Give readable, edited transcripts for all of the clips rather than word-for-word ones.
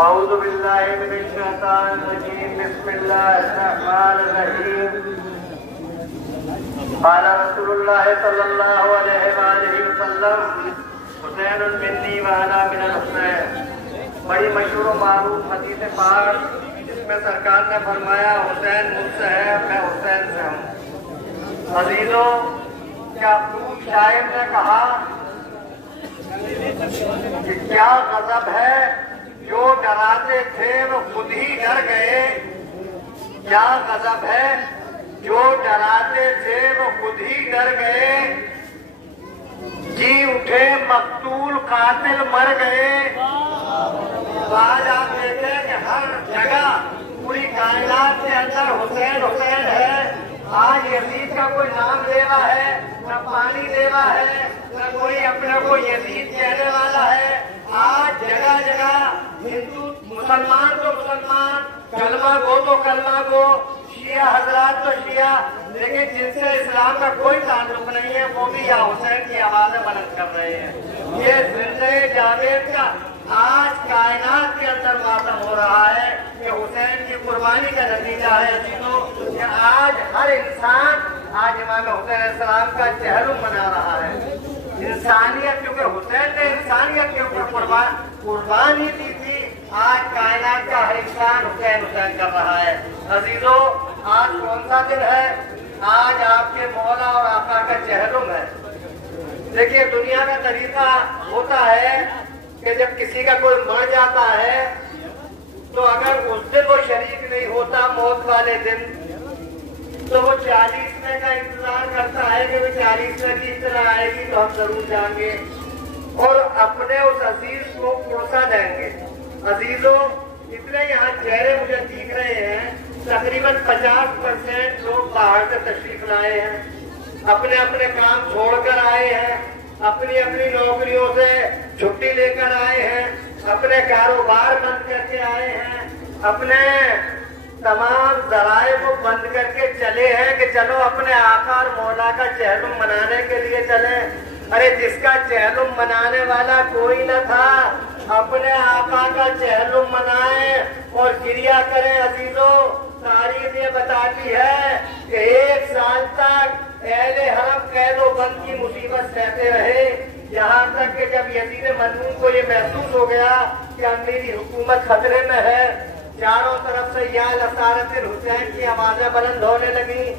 أعوذ بالله من الشيطان الرجيم بسم الله الرحمن الرحيم قال رسول الله صلى الله عليه وآله وسلم حسین منی وأنا من الحسین. بڑی مشہور و معروف حدیث پاک جس میں سرکار نے فرمایا حسین مجھ سے ہے میں حسین سے ہوں. عزیزوں کیا خوب شاعر نے کہا کہ کیا غضب ہے جو ڈراتے تھے وہ خود ہی ڈر گئے. کیا غضب ہے جو ڈراتے تھے وہ خود ہی ڈر گئے. جی اٹھے مقتول قاتل مر گئے. آج آپ دیکھیں کہ ہر جگہ پوری کائنات کے اندر حسین حسین ہے. آج یزید کا کوئی نام لیوا ہے نہ پانی لیوا ہے نہ کوئی اپنے کو یزید کہنے والا ہے. آج جگہ جگہ ہندو مسلمان تو مسلمان، کلمہ گو تو کلمہ گو، شیعہ حضرات تو شیعہ، لیکن جن سے اسلام کا کوئی تعلق نہیں ہے وہ بھی یا حسین کی آوازیں بلند کر رہے ہیں. یہ زندہ جاوید کا آج کائنات کے اندر ماتم ہو رہا ہے کہ حسین کی قربانی کا نتیجہ ہے عزیزوں کہ آج ہر انسان آج امام حسین علیہ السلام کا چہلم منا رہا ہے. انسانیت کیونکہ حسین نے انسانیت کے اوپر قربانی دی تھی. آج کائنات کا ہر انسان حسین حسین کر رہا ہے. عزیزوں آج کون سا دن ہے؟ آج آپ کے مولا اور آقا کا چہلم ہے. دیکھیے دنیا کا طریقہ ہوتا ہے کہ جب کسی کا کوئی مر جاتا ہے تو اگر اس دن وہ شریک نہیں ہوتا موت والے دن تو وہ 40ویں کا انتظار کرتا ہے کہ 40ویں کی اطلاع آئے گی تو ہم ضرور جائیں گے اور اپنے اس عزیز کو پروسا دیں گے. عزیزوں اتنے یہاں چہرے مجھے دکھ رہے ہیں، تقریباً 50% لوگ باہر سے تشریف لائے ہیں، اپنے اپنے کام چھوڑ کر آئے ہیں، اپنی اپنی نوکریوں سے چھٹی لے کر آئے ہیں، اپنے کاروبار بند کر کے آئے ہیں، اپنے تمام ذرائع کو بند کر کے چلے ہیں کہ چلو اپنے آقا اور مولا کا چہلم منانے کے لیے چلیں. ارے جس کا چہلم منانے والا کوئی نہ تھا اپنے آقا کا چہلم منائیں اور کریا کریں. عزیزوں تاریخ یہ بتاتی ہے کہ 1 سال تک اہل حرم قید و بند کی مصیبت سہتے رہے، یہاں تک کہ جب یزید مظلوم کو یہ محسوس ہو گیا کہ اب میری حکومت خطرے میں ہے، چاروں طرف سے یا نصارت الحسین کی آوازیں بلند ہونے لگی،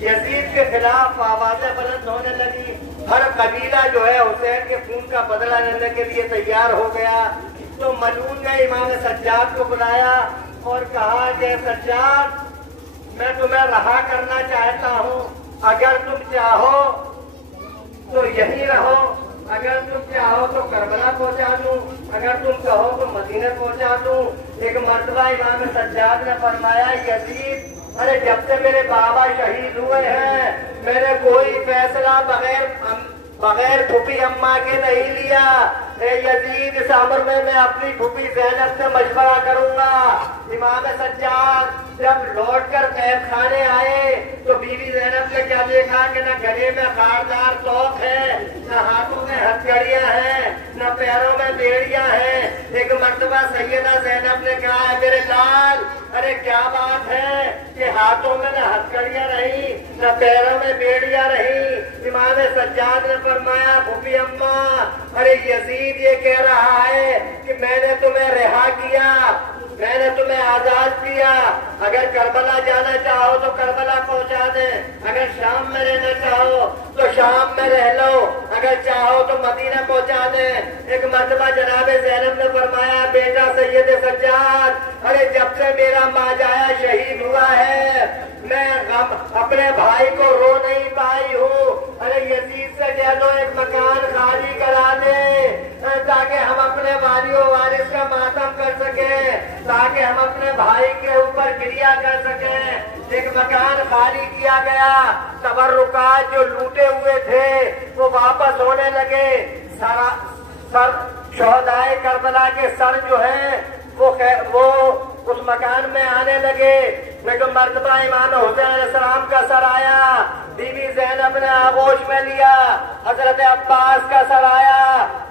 یزید کے خلاف آوازیں بلند ہونے لگی. ہر قبیلہ جو ہے حسین کے خون کا بدلہ لینے کے لیے تیار ہو گیا. تو ملعون نے امام سجاد کو بلایا اور کہا کہ سجاد میں تمہیں رہا کرنا چاہتا ہوں، اگر تم چاہو تو یہیں رہو، اگر تم چاہو تو کربلا پہنچا دوں، اگر تم کہو تو مدینے پہنچا دوں. ایک مرتبہ امام سجاد نے فرمایا یزید ارے جب سے میرے بابا شہید ہوئے ہیں میں نے کوئی فیصلہ بغیر پھوپھی اماں کے نہیں لیا. اے یزید اس امر میں اپنی پھوپھی زینب سے مشورہ کروں گا. امام سجاد جب لوٹ کر قید خانے آئے تو بیوی زینب نے کیا دیکھا کہ نہ گلے میں خاردار توق ہے، نہ ہاتھوں میں ہتھکڑیاں ہیں، نہ پیروں میں بیڑیاں ہیں. ایک مرتبہ سیدہ زینب نے کہا ہے میرے لال ارے کیا بات ہے کہ ہاتھوں میں نہ ہتھکڑیاں رہی نہ پیروں میں بیڑیاں رہی. امام سجاد نے فرمایا پھوپھی اماں ارے یزید یہ کہہ رہا ہے کہ میں نے تمہیں رہا کیا، میں نے تمہیں آزاد کیا، اگر کربلا جانا چاہو تو کربلا پہنچا دیں، اگر شام میں رہنا چاہو تو شام میں رہ لو، اگر چاہو تو مدینہ پہنچا دیں. ایک مرتبہ جناب زینب نے فرمایا بیٹا سید سجاد ارے جب سے میرا ماجایا شہید ہوا ہے میں اپنے بھائی کو رو نہیں پائی ہوں. ارے یزید سے کہہ دو ایک مکان خالی کرا دے تاکہ ہم اپنے والی و وارث کا ماتم کر سکیں، تاکہ ہم اپنے بھائی کے اوپر گریا کر سکیں. ایک مکان خالی کیا گیا، تبرکات جو لوٹے ہوئے تھے وہ واپس ہونے لگے. شہدائے کربلا کے سر جو ہیں وہ اس مکان میں آنے لگے. لیکن مرتبہ امام حسین علیہ السلام کا سر آیا، بی بی زینب نے آغوش میں لیا. حضرت عباس کا سر آیا،